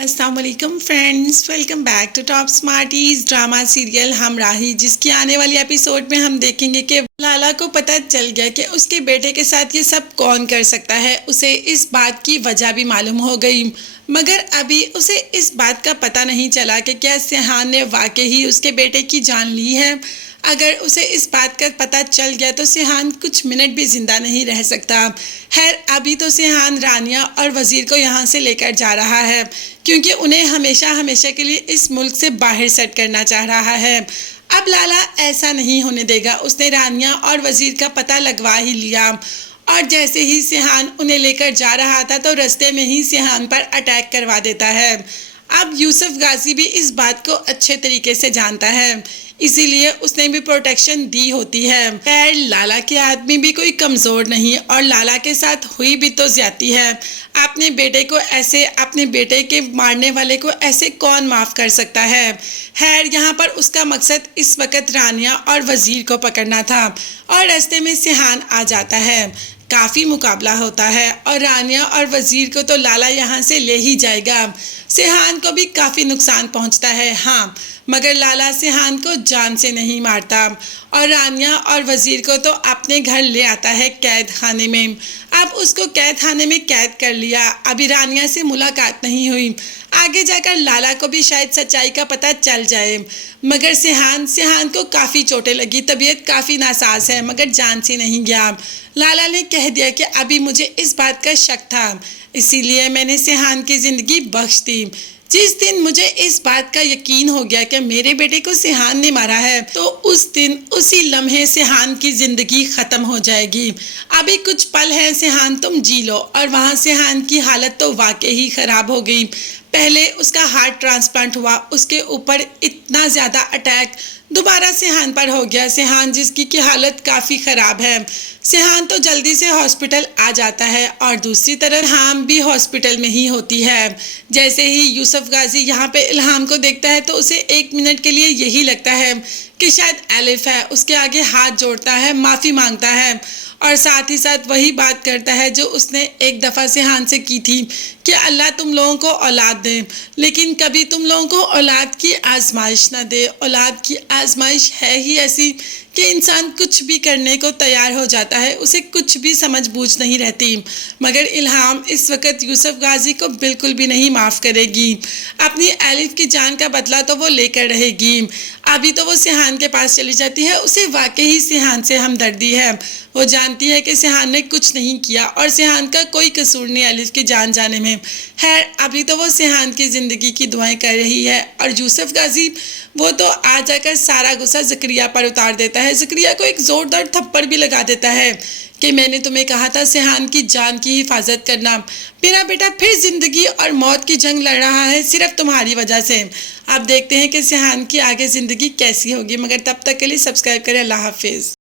अस्सलाम वालेकुम friends, welcome back to top smarties drama serial Humraahi, जिसकी आने वाली एपिसोड में हम देखेंगे कि लाला को पता चल गया कि उसके बेटे के साथ ये सब कौन कर सकता है। उसे इस बात की वजह भी मालूम हो गई, मगर अभी उसे इस बात का पता नहीं चला कि क्या सिहान ने वाकई ही उसके बेटे की जान ली है। अगर उसे इस बात का पता चल गया तो सिहान कुछ मिनट भी जिंदा नहीं रह सकता। खैर, अभी तो सिहान रानिया और वजीर को यहाँ से लेकर जा रहा है, क्योंकि उन्हें हमेशा हमेशा के लिए इस मुल्क से बाहर सेट करना चाह रहा है। अब लाला ऐसा नहीं होने देगा। उसने रानिया और वजीर का पता लगवा ही लिया, और जैसे ही सिहान उन्हें लेकर जा रहा था तो रास्ते में ही सिहान पर अटैक करवा देता है। अब यूसुफ गाजी भी इस बात को अच्छे तरीके से जानता है, इसीलिए उसने भी प्रोटेक्शन दी होती है। खैर, लाला के आदमी भी कोई कमज़ोर नहीं, और लाला के साथ हुई भी तो ज्यादती है। अपने बेटे को ऐसे, अपने बेटे के मारने वाले को ऐसे कौन माफ़ कर सकता है। खैर, यहाँ पर उसका मकसद इस वक्त रानिया और वजीर को पकड़ना था, और रास्ते में सिहान आ जाता है। काफ़ी मुकाबला होता है, और रानिया और वजीर को तो लाला यहाँ से ले ही जाएगा। सिहान को भी काफ़ी नुकसान पहुँचता है, हाँ, मगर लाला सिहान को जान से नहीं मारता, और रानिया और वजीर को तो अपने घर ले आता है कैद खाने में। अब उसको कैद खाने में कैद कर लिया। अभी रानिया से मुलाकात नहीं हुई, आगे जाकर लाला को भी शायद सच्चाई का पता चल जाए। मगर सिहान को काफ़ी चोटें लगी, तबीयत काफ़ी नासाज है, मगर जान से नहीं गया। लाला ने कह दिया कि अभी मुझे इस बात का शक था, इसीलिए मैंने सिहान की ज़िंदगी बख्श दी। जिस दिन मुझे इस बात का यकीन हो गया कि मेरे बेटे को सिहान ने मारा है, तो उस दिन उसी लम्हे सिहान की ज़िंदगी ख़त्म हो जाएगी। अभी कुछ पल हैं, सिहान तुम जी लो। और वहाँ सिहान की हालत तो वाकई ही ख़राब हो गई। पहले उसका हार्ट ट्रांसप्लांट हुआ, उसके ऊपर इतना ज़्यादा अटैक दोबारा सिहान पर हो गया। सिहान जिसकी की हालत काफ़ी ख़राब है। सिहान तो जल्दी से हॉस्पिटल आ जाता है, और दूसरी तरफ इल्हाम भी हॉस्पिटल में ही होती है। जैसे ही यूसुफ गाजी यहाँ पे इल्हाम को देखता है तो उसे एक मिनट के लिए यही लगता है कि शायद एलिफ है। उसके आगे हाथ जोड़ता है, माफ़ी मांगता है, और साथ ही साथ वही बात करता है जो उसने एक दफ़ा सिहान से की थी कि अल्लाह तुम लोगों को औलाद दे, लेकिन कभी तुम लोगों को औलाद की आजमाइश ना दे। औलाद की आजमाइश है ही ऐसी कि इंसान कुछ भी करने को तैयार हो जाता है, उसे कुछ भी समझ बूझ नहीं रहती। मगर इल्हाम इस वक्त यूसुफ गाजी को बिल्कुल भी नहीं माफ़ करेगी। अपनी एलिफ की जान का बदला तो वो लेकर रहेगी। अभी तो वो सिहान के पास चली जाती है, उसे वाकई ही सिहान से हमदर्दी है। वो जानती है कि सिहान ने कुछ नहीं किया, और सिहान का कोई कसूर नहीं एलिफ की जान जाने में। खैर, अभी तो वो सिहान की ज़िंदगी की दुआएं कर रही है, और यूसुफ गाजी वो तो आ जाकर सारा गुस्सा ज़करिया पर उतार देता है। ज़करिया को एक ज़ोरदार थप्पड़ भी लगा देता है कि मैंने तुम्हें कहा था सिहान की जान की हिफाजत करना। मेरा बेटा फिर ज़िंदगी और मौत की जंग लड़ रहा है सिर्फ तुम्हारी वजह से। अब देखते हैं कि सिहान की आगे ज़िंदगी कैसी होगी, मगर तब तक के लिए सब्सक्राइब करें। अल्लाह हाफिज़।